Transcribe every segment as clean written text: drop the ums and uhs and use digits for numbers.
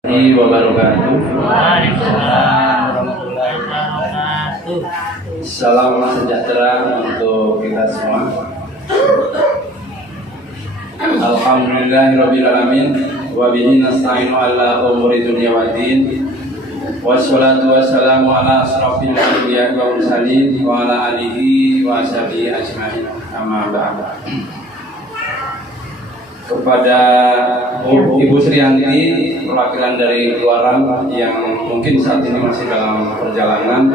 Wabarakatuh. Waalaikumsalam warahmatullahi wabarakatuh. Salam sejahtera untuk kita semua. Alhamdulillahirabbil alamin wa bihi nasta'inu ala umuri dunya waddin. Wassalatu wassalamu ala asrofil anbiya'i wal mursalin wa ala alihi wa sahbihi ajma'in. Amma ba'd. Kepada Ibu Sriyanti, perwakilan dari Luaran yang mungkin saat ini masih dalam perjalanan,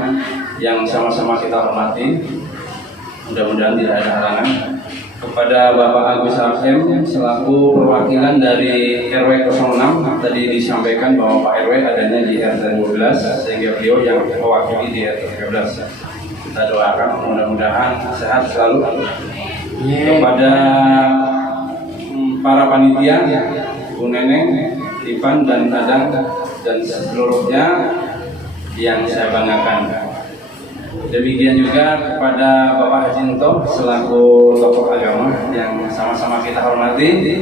yang sama-sama kita hormati, mudah-mudahan tidak ada halangan. Kepada Bapak Agus Hakim selaku perwakilan dari RW 06, tadi disampaikan bahwa Pak RW adanya di RT 12, sehingga beliau yang mewakili di RT 13. Kita doakan mudah-mudahan sehat selalu. Kepada para panitia, Bu Neneng, Ivan dan Dadang dan seluruhnya yang saya banggakan. Demikian juga kepada Bapak Haji Nto selaku tokoh agama yang sama-sama kita hormati,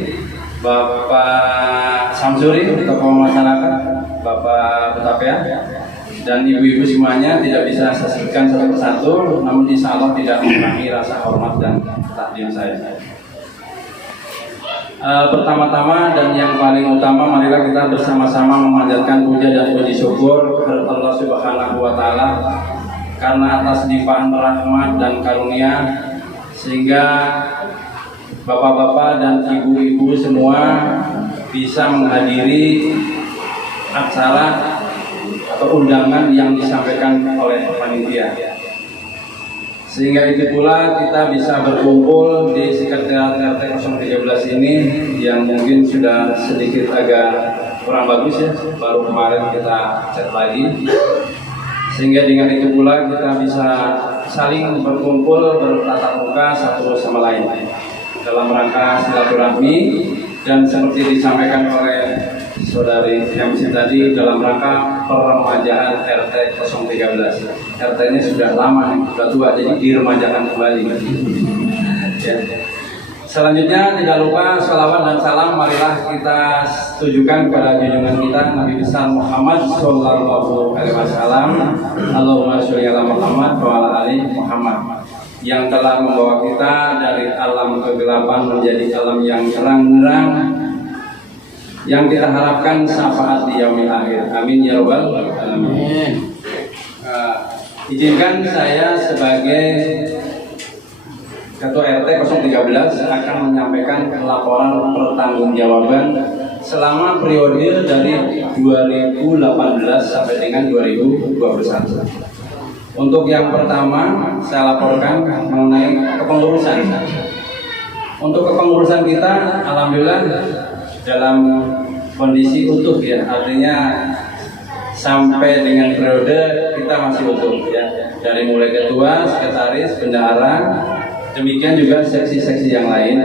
Bapak Samsuri tokoh masyarakat, Bapak Betapea, dan ibu-ibu semuanya. Tidak bisa saya sebutkan satu persatu, namun insya Allah tidak mengurangi rasa hormat dan takdim saya. Pertama-tama dan yang paling utama, marilah kita bersama-sama memanjatkan puja dan puji syukur kepada Allah Subhanahu wa Ta'ala karena atas limpahan rahmat dan karunia, sehingga bapak-bapak dan ibu-ibu semua bisa menghadiri acara atau undangan yang disampaikan oleh panitia. Sehingga itu pula kita bisa berkumpul di sekretariat RT 013 ini yang mungkin sudah sedikit agak kurang bagus ya, baru kemarin kita cek lagi. Sehingga dengan itu pula kita bisa saling berkumpul bertatap muka satu sama lain dalam rangka silaturahmi, dan seperti disampaikan oleh Saudari MC tadi, dalam rangka peremajaan RT 013. RT ini sudah lama, sudah tua, jadi diremajakan kembali. Ya. Selanjutnya tidak lupa salawat dan salam marilah kita tujukan kepada junjungan kita Nabi besar Muhammad Sallallahu Alaihi Wasallam. Allahumma sholli ala Muhammad wa ala ali Muhammad, yang telah membawa kita dari alam kegelapan menjadi alam yang terang-terang, yang kita harapkan syafaat di yaumil akhir. Amin ya rabbal alamin. Izinkan saya sebagai Ketua RT 013 akan menyampaikan laporan pertanggungjawaban selama periode dari 2018 sampai dengan 2021. Untuk yang pertama saya laporkan mengenai kepengurusan. Untuk kepengurusan kita, alhamdulillah dalam kondisi utuh ya, artinya sampai dengan periode kita masih utuh ya, dari mulai ketua, sekretaris, bendahara, demikian juga seksi-seksi yang lain,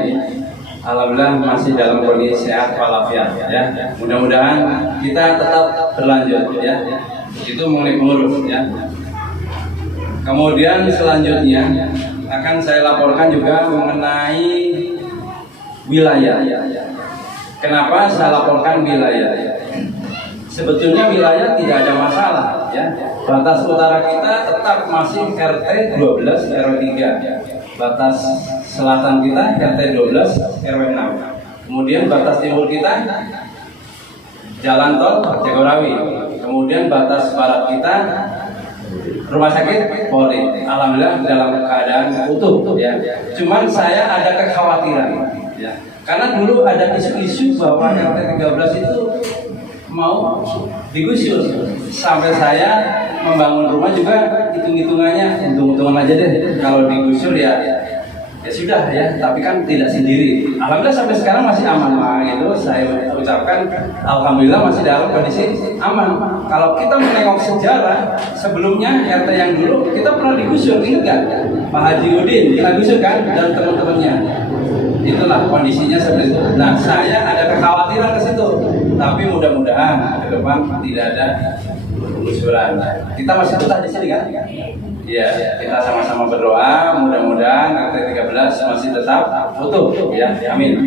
alhamdulillah masih dalam kondisi sehat walafiat ya. Mudah-mudahan kita tetap berlanjut ya. Itu mengenai pengurus ya. Kemudian selanjutnya akan saya laporkan juga mengenai wilayah. Kenapa saya laporkan wilayah? Sebetulnya wilayah tidak ada masalah ya. Batas utara kita tetap masih RT 12 RW 3. Batas selatan kita RT 12 RW 6. Kemudian batas timur kita Jalan Tol Jagorawi. Kemudian batas barat kita Rumah Sakit Polri. Alhamdulillah dalam keadaan utuh ya. Cuman saya ada kekhawatiran ya. Karena dulu ada isu-isu bahwa RT 13 itu mau digusur. Sampai saya membangun rumah juga hitung-hitungannya, hitung-hitungan aja deh. Kalau digusur ya sudah ya, tapi kan tidak sendiri. Alhamdulillah sampai sekarang masih aman. Itu saya ucapkan alhamdulillah masih dalam kondisi aman. Kalau kita menengok sejarah sebelumnya RT yang dulu kita pernah digusur, ingat kan? Pak Haji Udin kita gusur kan, dan teman-temannya. Itulah kondisinya seperti itu. Nah, saya ada kekhawatiran ke situ, tapi mudah-mudahan ke depan tidak ada penggusuran. Kita masih betah di sini kan? Iya, kita sama-sama berdoa, mudah-mudahan RT 13 masih tetap utuh ya. Amin.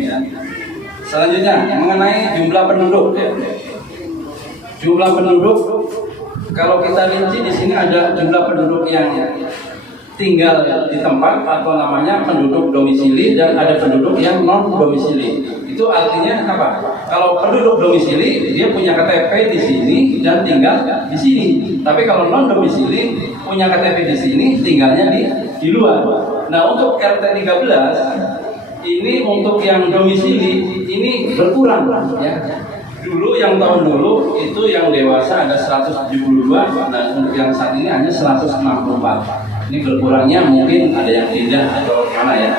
Selanjutnya mengenai jumlah penduduk ya. Jumlah penduduk, kalau kita rinci di sini ada jumlah penduduk yang tinggal di tempat atau namanya penduduk domisili, dan ada penduduk yang non domisili. Itu artinya apa? Kalau penduduk domisili dia punya KTP di sini dan tinggal di sini. Tapi kalau non domisili punya KTP di sini, tinggalnya di luar. Nah, untuk RT 13 ini untuk yang domisili ini berkurang ya. Dulu yang tahun dulu itu yang dewasa ada 172, nah untuk yang saat ini hanya 164. Ini berkurangnya mungkin ada yang pindah atau mana ya.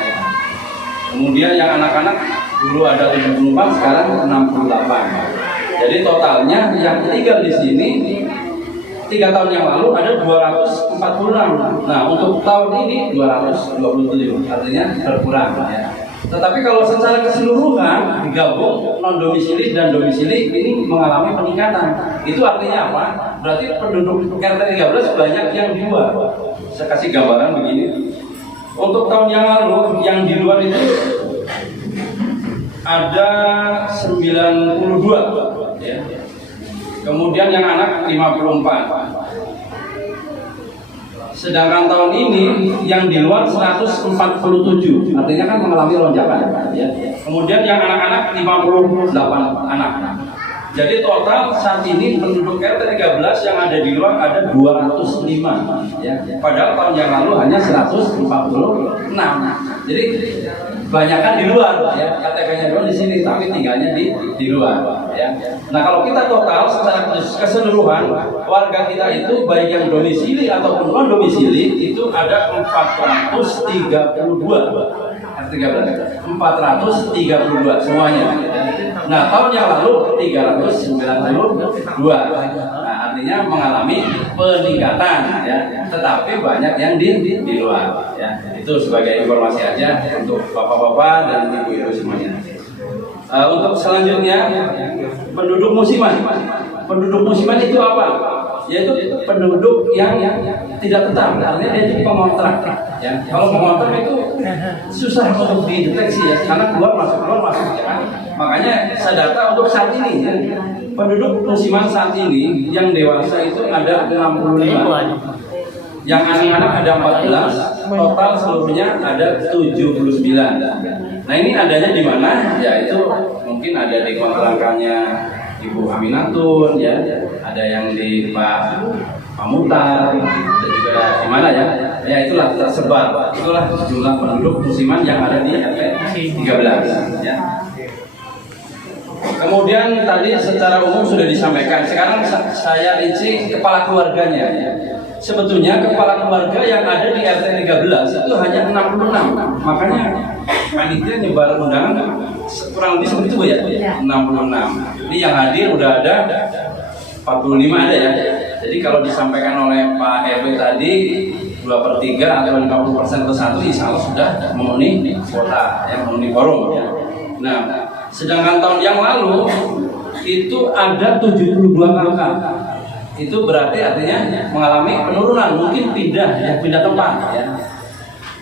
Kemudian yang anak-anak dulu ada 74, sekarang 68. Jadi totalnya yang tinggal di sini 3 tahun yang lalu ada 246. Nah, untuk tahun ini 227, artinya berkurang ya. Tetapi kalau secara keseluruhan digabung non domisili dan domisili ini mengalami peningkatan. Itu artinya apa? Berarti penduduk RT 13 banyak yang di luar. Saya kasih gambaran begini. Untuk tahun yang lalu yang di luar itu ada 92 ya. Kemudian yang anak 54. Sedangkan tahun ini yang di luar 147, artinya kan mengalami lonjakan ya. Kemudian yang anak-anak 58 anak. Jadi total saat ini penduduk RT 13 yang ada di luar ada 205 ya. Padahal tahun yang lalu hanya 146. Jadi banyakkan di luar ya, KTP-nya doang di sini tapi tinggalnya di luar ya. Nah, kalau kita total secara keseluruhan warga kita itu baik yang domisili ataupun non domisili itu ada 432 432 semuanya. Nah, tahun yang lalu 392. Nah, artinya mengalami peningkatan ya, tetapi banyak yang di luar ya. Itu sebagai informasi aja untuk bapak-bapak dan ibu-ibu semuanya. Untuk selanjutnya penduduk musiman. Penduduk musiman itu apa? Yaitu penduduk yang tidak tetap, artinya dia itu pengontrak ya. Kalau pengontrak itu susah untuk dideteksi ya, karena keluar masuk ya. Makanya saya data untuk saat ini ya, penduduk musiman saat ini yang dewasa itu ada 65, yang anak-anak ada 14, total seluruhnya ada 79. Nah, ini adanya di mana? Ya itu mungkin ada di kontrakannya Ibu Aminatun ya, ada yang di Pak Pamutar, dan juga di mana ya? Ya itulah tersebar. Itulah jumlah penduduk musiman yang ada di RT 13 ya. Kemudian tadi secara umum sudah disampaikan. Sekarang saya rinci kepala keluarganya ya. Sebetulnya kepala keluarga yang ada di RT 13 itu hanya 66. Makanya panitia nyebar undangan kurang lebih seperti itu ya. 66. Ini yang hadir udah ada 45 ada ya. Jadi kalau disampaikan oleh Pak RW tadi 2/3 atau 50% ke 1, insya Allah sudah memenuhi kuota yang memenuhi quorum ya. Nah, sedangkan tahun yang lalu itu ada 72 kakak. Itu berarti artinya mengalami penurunan, mungkin pindah tempat ya.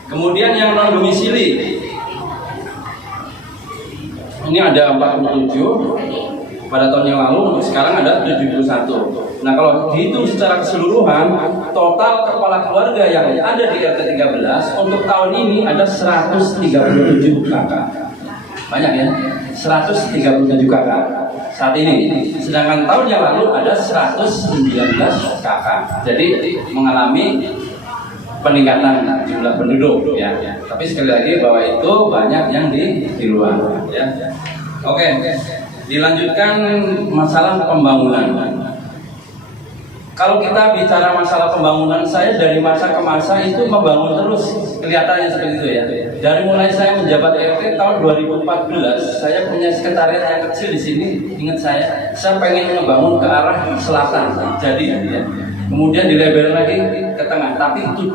Kemudian yang non domisili ini ada 47 pada tahun yang lalu, untuk sekarang ada 71. Nah, kalau dihitung secara keseluruhan total kepala keluarga yang ada di RT 13 untuk tahun ini ada 137 kakak. Banyak ya, 137 kakak saat ini. Sedangkan tahun yang lalu ada 119 kakak. Jadi mengalami peningkatan jumlah penduduk ya. Tapi sekali lagi bahwa itu banyak yang di luar ya. Oke, dilanjutkan masalah pembangunan. Kalau kita bicara masalah pembangunan, saya dari masa ke masa itu membangun terus, kelihatannya seperti itu ya. Dari mulai saya menjabat RT tahun 2014, saya punya sekretariat yang kecil di sini. Ingat saya pengen ngebangun ke arah selatan, jadi ya. Kemudian dilebar lagi ke tengah, tapi itu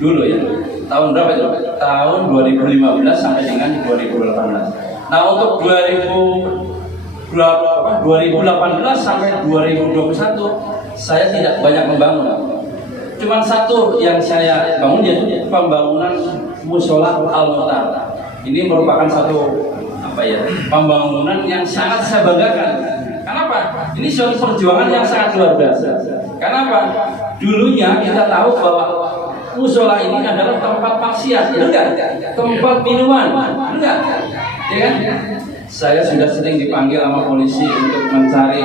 dulu ya. Tahun berapa itu? Tahun 2015 sampai dengan 2018. Nah, untuk 2018 sampai 2021 saya tidak banyak membangun. Cuman satu yang saya bangun yaitu pembangunan musola Al-Mutar. Ini merupakan satu pembangunan yang sangat saya banggakan. Kenapa Kenapa? Ini suatu perjuangan yang sangat luar biasa. Kenapa? Dulunya kita tahu bahwa musola ini adalah tempat maksiat, enggak? Tempat minuman, enggak? Ya kan? Saya sudah sering dipanggil sama polisi untuk mencari,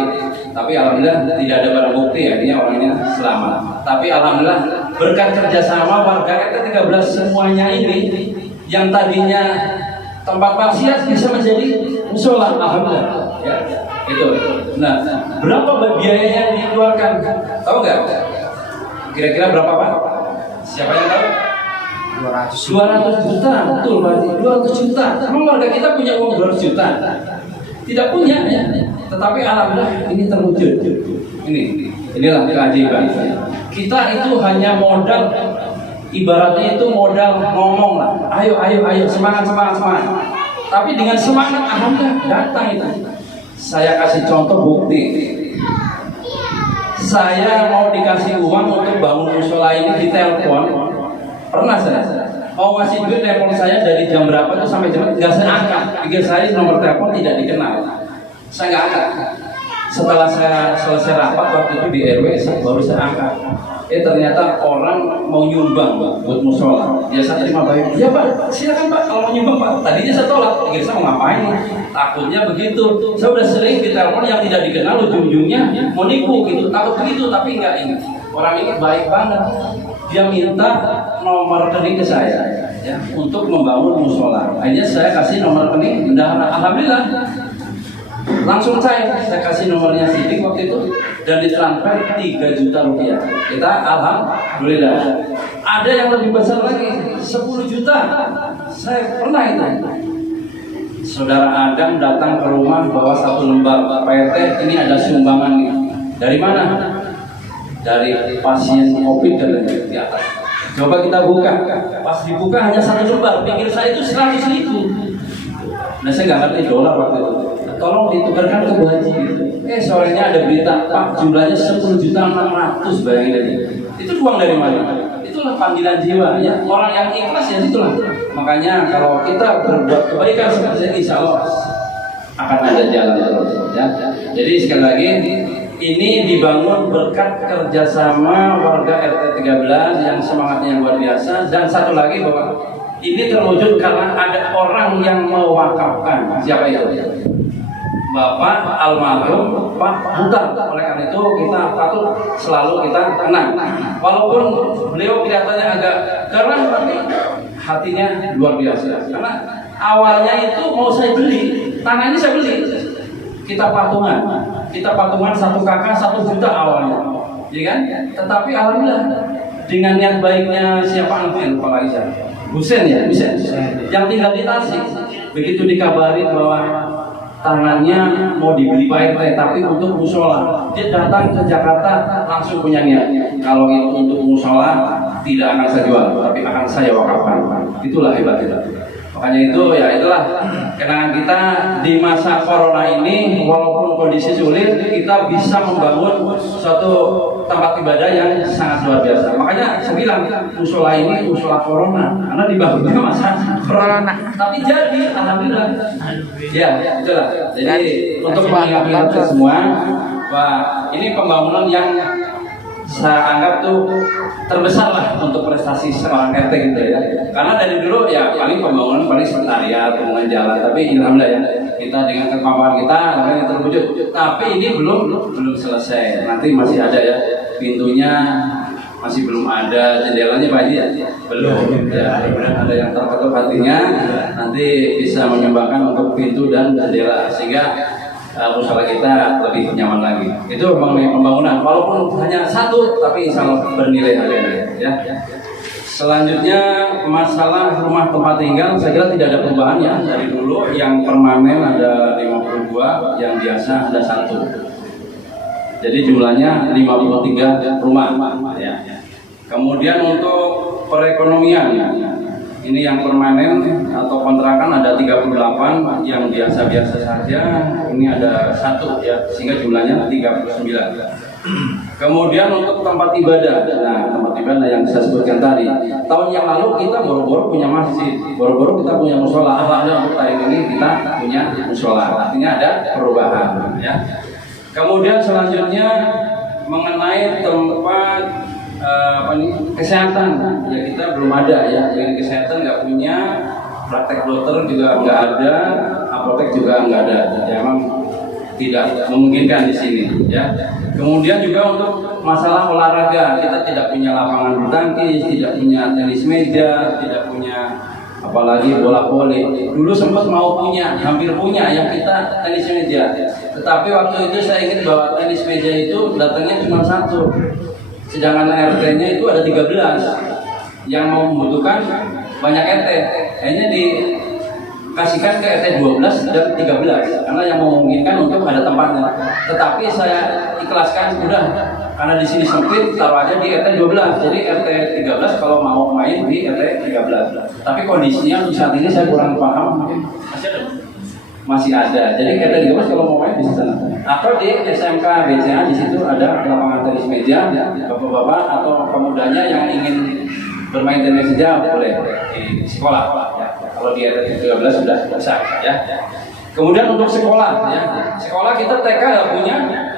tapi alhamdulillah tidak ada barang bukti ya, dia orangnya selamat. Tapi alhamdulillah berkat kerjasama warga RT 13 semuanya ini yang tadinya tempat maksiat bisa menjadi musola, alhamdulillah. Ya, itu. Nah, berapa biaya yang dikeluarkan? Tahu nggak? Kira-kira berapa Pak? Siapa yang tahu? 200 juta, betul berarti 200 juta. Memang warga kita punya uang 200 juta? Tidak punya, ya. Tetapi alhamdulillah ini terwujud. Inilah keajaiban. Kita itu hanya modal, ibaratnya itu modal ngomong lah. Ayo, semangat. Tapi dengan semangat, alhamdulillah datang itu. Saya kasih contoh bukti. Saya mau dikasih uang untuk bangun musola ini di telepon. Pernah saya mau ngasih duit telepon saya dari jam berapa itu sampai jam nggak saya angkat, pikir saya nomor telepon tidak dikenal, saya nggak angkat. Setelah saya selesai rapat waktu itu di RW, baru saya angkat. Ternyata orang mau nyumbang buat musola. Ya saya terima baik. Ya Pak, silakan Pak kalau mau nyumbang Pak. Tadinya saya tolak, pikir saya mau ngapain? Takutnya begitu. Saya udah sering ditelepon yang tidak dikenal, ujung-ujungnya mau nipu gitu. Takut begitu, tapi enggak ini. Orang ini baik banget. Dia minta nomor rekening ke saya ya, untuk membangun musola. Akhirnya saya kasih nomor rekening bendahara. Alhamdulillah langsung saya kasih nomornya Sidik waktu itu dan ditransfer 3 juta rupiah. Kita alhamdulillah. Ada yang lebih besar lagi 10 juta. Saya pernah itu. Saudara Adam datang ke rumah bawa 1 lembar PT, ini ada sumbangan nih. Dari mana? Dari pasien COVID katanya di atas. Coba kita buka. Pas dibuka hanya 1 lembar. Pikir saya itu 100.000. Nah saya nggak ngerti dolar waktu itu. Tolong ditukarkan ke baji gitu. Sorenya ada berita Pak jumlahnya 10.600.000 bayangin. Itu uang dari mana? Itulah panggilan jiwa ya. Orang yang ikhlas ya itulah. Makanya kalau kita berbuat kebaikan seperti ini, insya Allah akan ada jalan terus ya. Jadi sekali lagi ini dibangun berkat kerjasama warga RT 13 yang semangatnya luar biasa, dan satu lagi bahwa ini terwujud karena ada orang yang mewakafkan. Siapa itu? Bapak almarhum Pak Butar. Oleh karena itu kita patut selalu kita kenang. Walaupun beliau kelihatannya agak keras, tapi hatinya luar biasa. Karena awalnya itu mau saya beli, tanah ini saya beli. Kita patungan 1 kakak 1 juta awalnya, ya kan? Tetapi alhamdulillah dengan niat baiknya siapa Alvin, Pak Aisyah, Husen yang tinggal di Tasik, begitu dikabarin bahwa tangannya mau dibeli Pak RT, tapi untuk musola, dia datang ke Jakarta langsung punya niat. Kalau itu untuk musola tidak akan saya jual, tapi akan saya wakafkan. Itulah hebat kita. Makanya itu ya itulah kenangan kita di masa corona ini. Walaupun kondisi sulit, kita bisa membangun suatu tempat ibadah yang sangat luar biasa. Makanya saya bilang musola ini musola corona karena dibangunnya masa corona. Tapi jadi alhamdulillah. Ya itulah. Jadi untuk mengingatkan semua, wah ini pembangunan yang saya anggap tuh terbesar lah untuk prestasi seorang RT gitu ya. Karena dari dulu ya paling pembangunan paling sekretariat, pembangunan jalan, tapi alhamdulillah ya kita dengan kemampuan kita yang terwujud. Tapi ini belum selesai. Nanti masih ada ya pintunya, masih belum ada, jendelanya Pak Haji ya belum. Ya mudah-mudahan ada yang terketuk hatinya nanti bisa menyumbangkan untuk pintu dan jendela sehingga musola kita lebih nyaman lagi. Itu mengenai pembangunan, walaupun hanya 1, tapi insya Allah bernilai harganya. Ya. Selanjutnya masalah rumah tempat tinggal, saya kira tidak ada perubahan ya dari dulu. Yang permanen ada 52, yang biasa ada 1. Jadi jumlahnya 53 rumah. Ya. Kemudian untuk perekonomian, ini yang permanen atau kontrakan ada 38, yang biasa-biasa saja ini ada 1 ya, sehingga jumlahnya 39. Kemudian untuk tempat ibadah, nah tempat ibadah yang saya sebutkan tadi, tahun yang lalu kita boro-boro punya masjid, boro-boro kita punya musola. Alhamdulillah untuk tahun ini kita punya musola, artinya ada perubahan ya. Kemudian selanjutnya mengenai tempat kesehatan, ya kita belum ada ya, yang kesehatan nggak punya, praktek dokter juga nggak ada, apotek juga nggak ada, ya memang tidak memungkinkan di sini ya. Kemudian juga untuk masalah olahraga, kita tidak punya lapangan bulu tangkis, tidak punya tenis meja, tidak punya apalagi bola voli. Dulu sempat mau punya, hampir punya yang kita tenis meja. Tetapi waktu itu saya ingat bahwa tenis meja itu datangnya cuma satu, sedangkan RT-nya itu ada 13 yang mau membutuhkan banyak RT. Akhirnya dikasihkan ke RT 12 dan 13 karena yang memungkinkan untuk ada tempatnya. Tetapi saya ikhlaskan udah, karena di sini sempit, taruh aja di RT 12. Jadi RT 13 kalau mau main di RT 13. Tapi kondisinya untuk saat ini saya kurang paham, mungkin masih ada. Jadi RT 13 kalau mau main di sana. Atau di SMK BCA, di situ ada lapangan tenis meja, bapak-bapak atau pemudanya yang ingin bermain tenis meja boleh di sekolah. Ya. Kalau di RT 13 sudah bisa ya. Kemudian untuk sekolah ya. Sekolah kita TK nggak punya,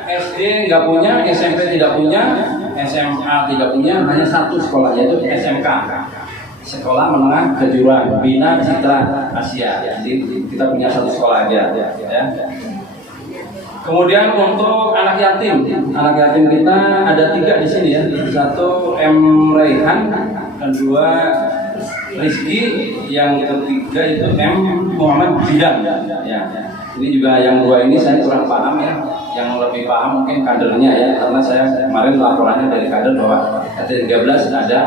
SD nggak punya, SMP tidak punya, SMA tidak punya, hanya satu sekolah yaitu SMK. Sekolah Menengah Kejuruan Bina Citra Asia. Jadi kita punya satu sekolah aja ya. Kemudian untuk anak yatim kita ada 3 di sini ya. Satu M Raihan, kedua Rizky, yang ketiga itu M Muhammad Bidan ya. Ini juga yang 2 ini saya kurang paham ya. Yang lebih paham mungkin kadernya ya, karena saya kemarin laporannya dari kader bahwa RT 13 ada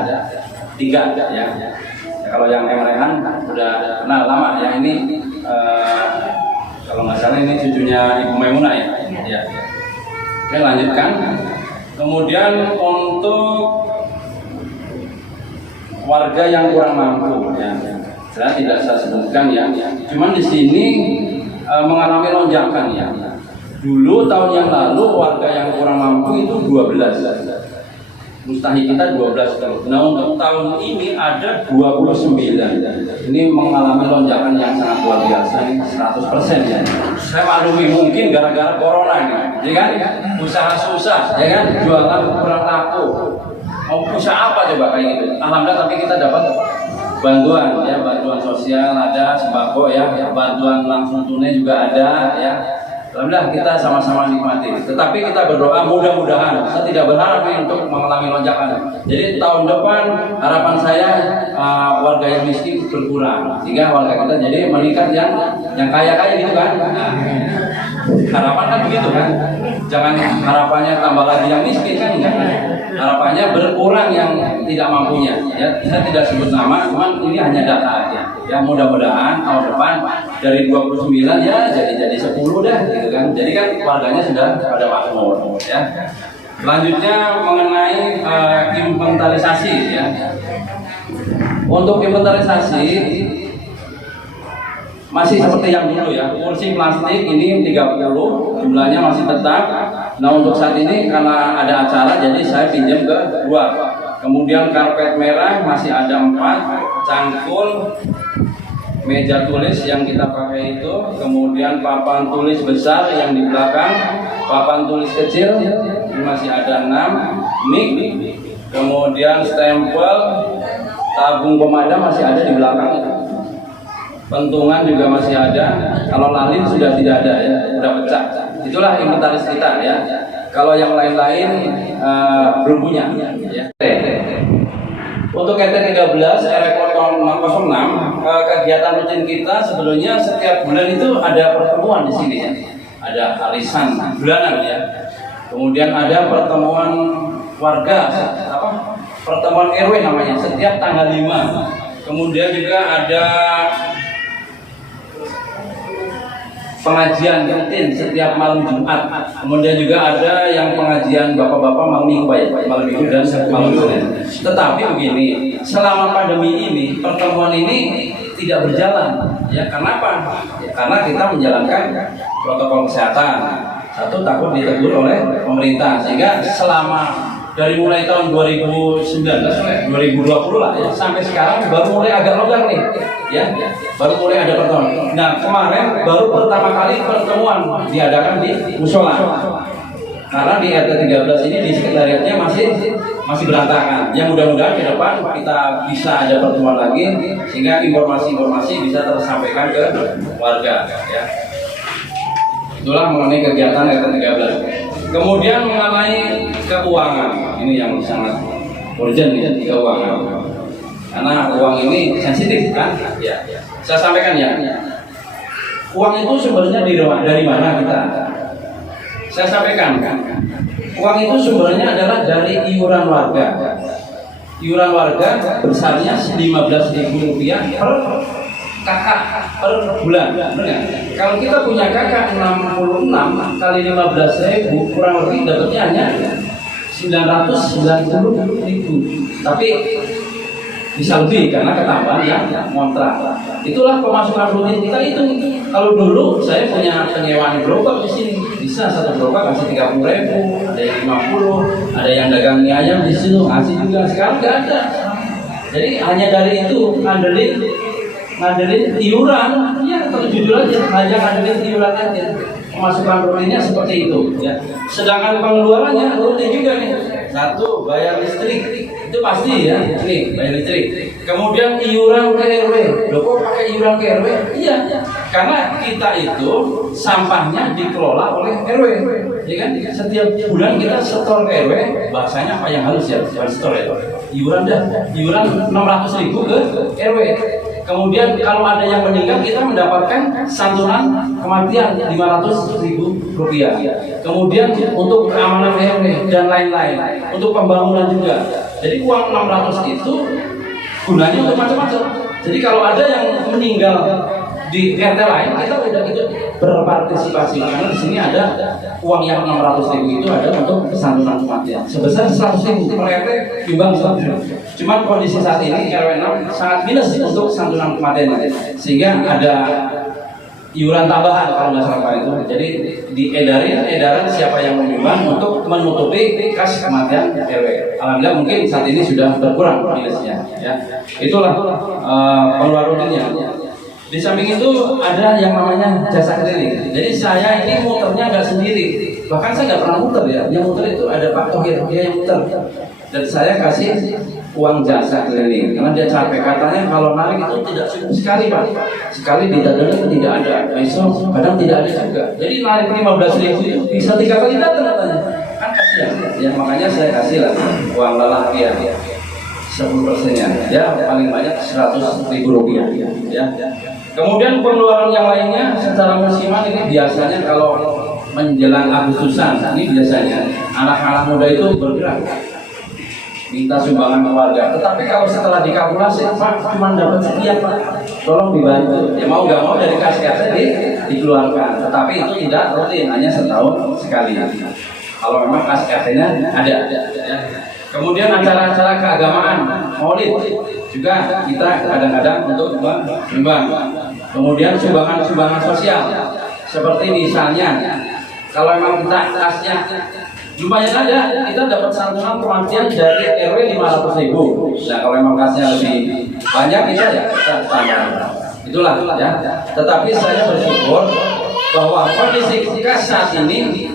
3 ya. Kalau yang M Rehan udah kenal lama ya, ini kalau nggak salah ini cucunya Ibu Maimunah ya. Oke, lanjutkan. Kemudian untuk warga yang kurang mampu ya, saya tidak saya sebutkan ya. Cuman di sini mengalami lonjakan ya. Dulu tahun yang lalu warga yang kurang mampu itu 12. Mustahik kita 12 tahun. Nah untuk tahun ini ada 29. Ini mengalami lonjakan yang sangat luar biasa, ini 100% ya. Saya maklumi mungkin gara-gara corona ini, ya kan? Usaha susah, ya kan? Jualan kurang laku. Mau usaha apa coba kayak gitu? Alhamdulillah, tapi kita dapat bantuan ya, bantuan sosial ada, sembako ya, bantuan langsung tunai juga ada ya. Alhamdulillah kita sama-sama nikmati. Tetapi kita berdoa mudah-mudahan, saya tidak berharap untuk mengalami lonjakan. Jadi tahun depan harapan saya warga yang miskin berkurang, sehingga warga kita jadi meningkat yang kaya-kaya gitu kan. Nah, harapan kan begitu kan. Jangan harapannya tambah lagi yang miskin kan, enggak. Harapannya berkurang yang tidak mampunya. Ya, saya tidak sebut nama, cuman ini hanya data aja. Ya mudah-mudahan tahun depan dari 29 ya jadi 10 dah gitu kan. Jadi kan warganya sudah pada makmur ya. Selanjutnya mengenai inventarisasi ya. Untuk inventarisasi masih seperti yang dulu ya. Kursi plastik ini 30, jumlahnya masih tetap. Nah untuk saat ini karena ada acara jadi saya pinjam ke 2. Kemudian karpet merah masih ada 4, cangkul, meja tulis yang kita pakai itu, kemudian papan tulis besar yang di belakang, papan tulis kecil ini masih ada 6, mic, kemudian stempel, tabung pemadam masih ada di belakang itu. Pentungan juga masih ada, kalau lalin sudah tidak ada ya, sudah pecah. Itulah inventaris kita ya. Kalau yang lain-lain belum punya ya. Untuk RT 13 RW 06 kegiatan rutin kita sebetulnya setiap bulan itu ada pertemuan di sini ya. Ada arisan bulanan ya. Kemudian ada pertemuan warga pertemuan RW namanya setiap tanggal 5. Kemudian juga ada pengajian rutin setiap malam Jumat. Kemudian juga ada yang pengajian bapak-bapak malam minggu ya, malam minggu dan malam Senin. Tetapi begini, selama pandemi ini pertemuan ini tidak berjalan. Ya, kenapa? Ya, karena kita menjalankan protokol kesehatan. Satu, takut ditegur oleh pemerintah, sehingga selama dari mulai tahun 2019, 2020 lah ya, sampai sekarang baru mulai agak longgar nih, ya, baru mulai ada pertemuan. Nah kemarin baru pertama kali pertemuan diadakan di musola. Karena di RT 13 ini di sekretariatnya masih berantakan. Yang mudah-mudahan ke depan kita bisa ada pertemuan lagi sehingga informasi-informasi bisa tersampaikan ke warga ya. Itulah mengenai kegiatan RT 13. Kemudian mengenai keuangan, ini yang sangat urgent ya, keuangan. Karena uang ini sensitif kan? Ya. Saya sampaikan ya. Uang itu sumbernya dari mana kita? Saya sampaikan kan. Uang itu sumbernya adalah dari iuran warga. Iuran warga besarnya Rp15.000 per kakak per bulan. Benar? Kalau kita punya kakak 66 kali 15.000 kurang lebih dapatnya hanya 990.000. Tapi bisa lebih karena ketambahan yang kontrak. Itulah pemasukan rutin kita itu. Kalau dulu saya punya penyewaan gerobak di sini, bisa satu gerobak kasih 30.000, ada yang 50, ada yang dagang mie ayam di situ kasih juga. Sekarang nggak ada. Jadi hanya dari itu ngandelin iuran, ya jujur aja, hanya ngandelin iuran aja. Pemasukan rutinnya seperti itu. Ya. Sedangkan pengeluarannya rutin juga nih. Satu, bayar listrik. Itu pasti ya, ini bayar listrik. Kemudian iuran ke RW. Loh kok pakai iuran ke RW? Iya, karena kita itu sampahnya dikelola oleh RW. Ya kan? Setiap bulan kita setor ke RW, bahasanya apa yang halus ya, bukan setor ya. Iuran 600.000 ke RW. Kemudian kalau ada yang meninggal kita mendapatkan santunan kematian Rp500.000. Kemudian untuk keamanan RW dan lain-lain, untuk pembangunan juga. Jadi uang 600 itu gunanya untuk macam-macam. Jadi kalau ada yang meninggal di RT lain, kita udah itu berpartisipasi karena di sini ada uang yang 600.000 itu ada untuk santunan kematian sebesar 100.000 per RT timbang 100.000. Cuman kondisi saat ini RW 6 sangat minus untuk santunan kematian, sehingga ada iuran tambahan kalau nggak salah itu. Jadi edaran siapa yang menyumbang untuk menutupi kas kematian RW. Alhamdulillah mungkin saat ini sudah berkurang minusnya. Ya, itulah pengeluaran rutinnya. Di samping itu ada yang namanya jasa keliling. Jadi saya ini muternya nggak sendiri. Bahkan saya nggak pernah muter ya. Yang muter itu ada Pak Tohir, dia yang muter. Dan saya kasih uang jasa keliling karena dia capek. Katanya kalau narik itu tidak cukup sekali Pak. Sekali ditadani tidak ada. Besok kadang tidak ada juga. Jadi narik 15.000 itu bisa 3 kali datang katanya. Kan kasihan. Ya makanya saya kasih lah uang lelah dia. 10%-nya, ya paling banyak Rp100.000 ya. Kemudian pengeluaran yang lainnya secara musiman ini biasanya kalau menjelang Agustusan ini biasanya anak-anak muda itu bergerak minta sumbangan ke warga. Tetapi kalau setelah dikalkulasi Pak cuma dapat sekian Pak, tolong dibantu. Ya mau nggak mau dari kas RT dikeluarkan. Tetapi itu tidak rutin, hanya setahun sekali. Kalau memang kas RT-nya ada. Ya. Kemudian acara-acara keagamaan, maulid juga kita kadang-kadang untuk menyumbang. Kemudian sumbangan sosial, seperti misalnya kalau memang kita kasnya lumayan ada, kita dapat santunan kematian dari RW 500.000. Nah kalau memang kasnya lebih banyak kita tambah. Itulah ya. Tetapi saya bersyukur bahwa kondisi kas saat ini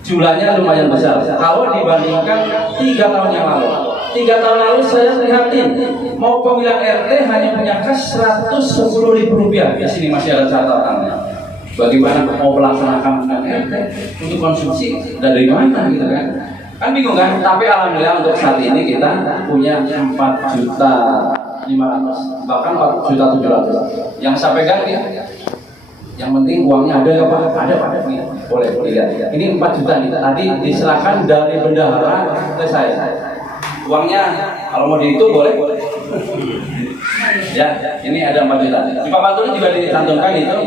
jumlahnya lumayan besar kalau dibandingkan 3 tahun yang lalu. 3 tahun lalu saya prihatin, mau pemilihan RT hanya punya kas Rp110.000. Di sini masih ada catatannya. Bagaimana mau melaksanakan RT untuk konsumsi dari mana gitu kan? Kan bingung kan? Tapi alhamdulillah untuk saat ini kita punya 4.500.000 bahkan 4.700.000 yang saya pegang ya. Yang penting uangnya ada ya Pak? Ada Pak? Boleh lihat. Ini 4 juta nih. Tadi diserahkan dari bendahara ke saya. Uangnya kalau mau dihitung boleh. Ya, ini ada 4 juta. Di Pak Bantul juga dicantumkan itu.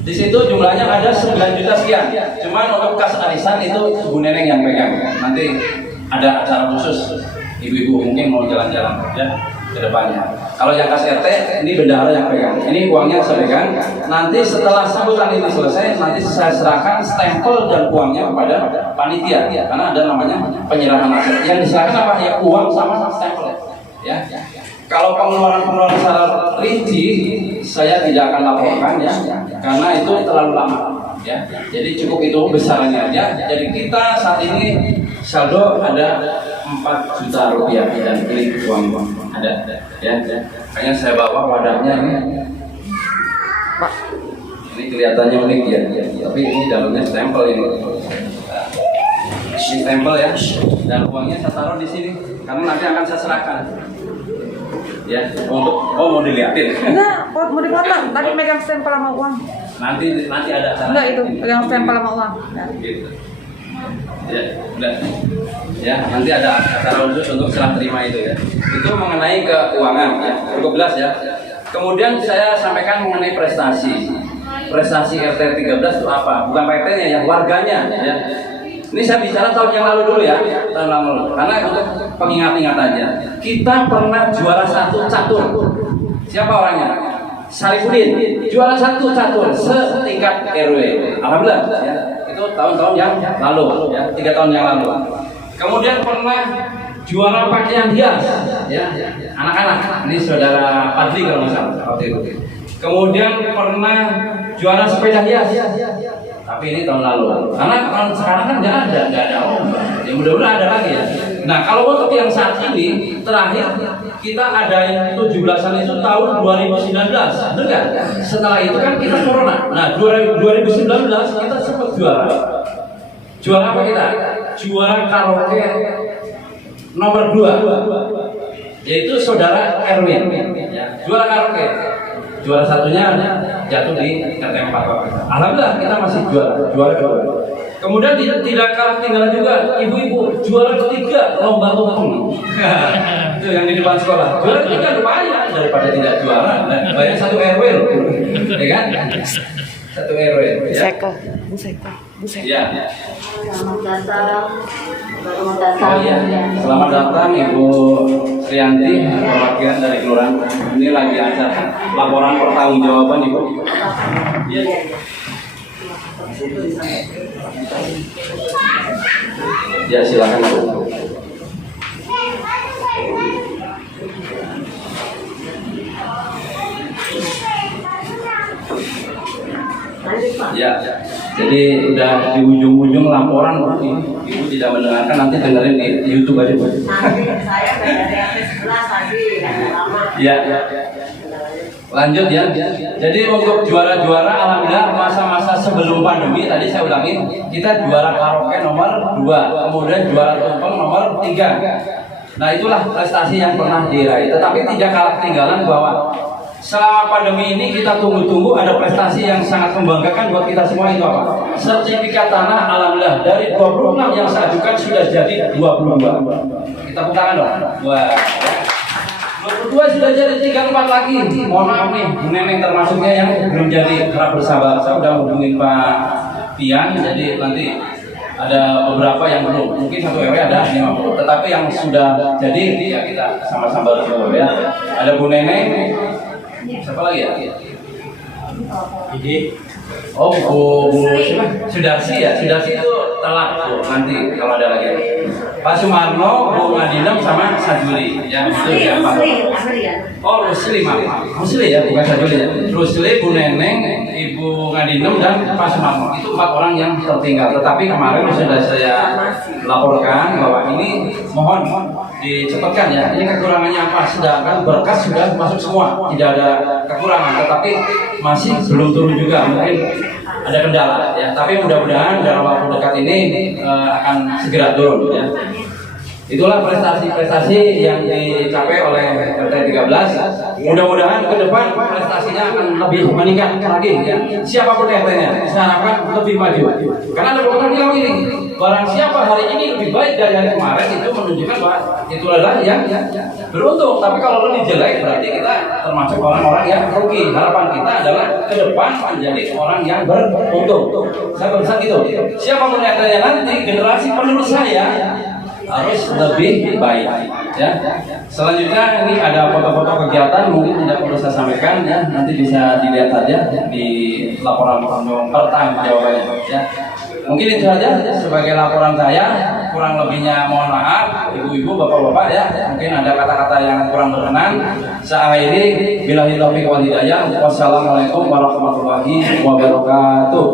Di situ jumlahnya ada 9 juta sekian. Cuman untuk kas arisan itu Bu Neneng yang pegang. Nanti ada acara khusus. Ibu-ibu mungkin mau jalan-jalan ya ke depannya. Kalau yang kas RT ini bendahara yang pegang. Ini uangnya saya pegang. Nanti setelah sambutan ini selesai, nanti saya serahkan stempel dan uangnya kepada panitia. Karena ada namanya penyerahan aset. Yang diserahkan apa? Ya uang sama stempel. Ya. Kalau pengeluaran secara rinci saya tidak akan laporkan ya, karena itu terlalu lama. Ya. ya. Jadi cukup itu besarnya aja. Jadi kita saat ini saldo ada 4 juta rupiah dan ini uang ada ya. Kayaknya saya bawa wadahnya ini. Ini kelihatannya unik ya, tapi ini dalamnya stempel ini. Ini stempel ya, dan uangnya saya taruh di sini karena nanti akan saya serahkan. Ya, untuk mau dilihatin. Enggak, mau dipotong. Tadi megang stempel sama uang. Nanti ada cara. Enggak itu, megang stempel sama uang. Gitu. Ya, udah. Ya, nanti ada acara khusus untuk serah terima itu ya. Itu mengenai keuangan ya, cukup jelas ya. Kemudian saya sampaikan mengenai prestasi. Prestasi RT 13 itu apa? Bukan PT-nya, yang warganya ya. Ini saya bicara tahun yang lalu dulu ya, tahun lalu. Karena untuk pengingat-ingat aja. Kita pernah juara 1 catur. Siapa orangnya? Sarifudin. Juara 1 catur setingkat RW. Alhamdulillah ya. Itu tahun-tahun yang lalu ya, 3 tahun yang lalu. Kemudian pernah juara pakaian hias ya, anak-anak. Ini saudara Padli kalau nggak salah waktu itu. Kemudian pernah juara sepeda hias. Tapi ini tahun lalu. Karena tahun sekarang kan nggak ada lomba. Ya mudah-mudahan ada lagi ya. Nah kalau untuk yang saat ini terakhir kita ada 17-an itu tahun 2019, benar? Setelah itu kan kita corona. Nah 2019 kita sempat juara. Juara apa kita? Juara karaoke nomor 2, yaitu saudara Erwin. Ya, juara karaoke. Juara satunya jatuh di RT 4. Alhamdulillah kita masih juara kedua. Kemudian tidak kalah tinggalan juga ibu-ibu juara ketiga lomba tumpeng. Itu yang di depan sekolah. Juara ketiga lumayan daripada tidak juara. Banyak 1 RW loh, ya kan? 1 RW. Buseka. Ya. Selamat datang. Oh iya, selamat datang Ibu Srianti, perwakilan dari Kelurahan. Ini lagi acara laporan pertanggungjawaban Ibu. Iya. Ya silakan Bu. Ya, jadi udah di ujung-ujung laporan Ibu tidak mendengarkan, nanti dengerin di YouTube aja Bu. Nanti saya dari RT 11 tadi lama. Ya. Lanjut ya. Jadi untuk juara-juara alhamdulillah masa-masa sebelum pandemi tadi saya ulangi, kita juara karaoke nomor 2, kemudian juara tumpeng nomor 3. Nah, itulah prestasi yang pernah diraih. Tetapi tidak kalah ketinggalan bahwa selama pandemi ini kita tunggu-tunggu ada prestasi yang sangat membanggakan buat kita semua. Itu apa? Sertifikat tanah alhamdulillah dari 26 yang saya ajukan sudah jadi 22. Kita bukakan dong. Wah. 22 sudah jadi 34 lagi. Mohon maaf nih, Bu Neneng termasuknya yang belum jadi harap bersabar. Saya udah hubungin Pak Tian, jadi nanti ada beberapa yang belum. Mungkin 1 RW ada 50, tetapi yang sudah jadi ya kita sama-sama bersyukur ya. Ada Bu Neneng. Siapa lagi ya? Ini. Oh, Bu Sudarsi ya. Sudarsi itu telat Bu, nanti kalau ada lagi. Pak Sumarno, Bu Ngadinem sama Sajuli. Ya, itu ya Pak. Oh, Rusli Mama. Rusli ya, bukan Sajuli ya. Rusli, Bu Neneng, Ibu Ngadinem dan Pak Sumarno. Itu 4 orang yang tertinggal. Tetapi kemarin sudah saya laporkan bahwa ini mohon dicepatkan ya. Ini kekurangannya apa? Sedangkan berkas sudah masuk semua, tidak ada kekurangan. Tetapi masih belum turun juga. Mungkin ada kendala ya. Tapi mudah-mudahan dalam waktu dekat ini akan segera turun ya. Itulah prestasi-prestasi yang dicapai oleh RT 13. Mudah-mudahan ke depan prestasinya akan lebih meningkat lagi ya. Siapapun RT-nya, saya harapkan lebih maju. Karena ada beberapa bilang ini, barang siapa hari ini lebih baik dari hari kemarin, itu menunjukkan bahwa itu adalah yang beruntung. Tapi kalau lebih jelek berarti kita termasuk orang-orang yang rugi. Harapan kita adalah ke depan menjadi orang yang beruntung. Saya berpesan gitu. Siapapun RT-nya nanti, generasi penerus saya harus lebih baik ya. Selanjutnya ini ada foto-foto kegiatan, mungkin tidak perlu saya sampaikan ya, nanti bisa dilihat saja di laporan pertanggungjawabannya ya. Mungkin itu saja sebagai laporan saya, kurang lebihnya mohon maaf ibu-ibu, bapak-bapak ya. Mungkin ada kata-kata yang kurang berkenan. Saya akhiri billahi taufiq wal hidayah. Wassalamualaikum warahmatullahi wabarakatuh.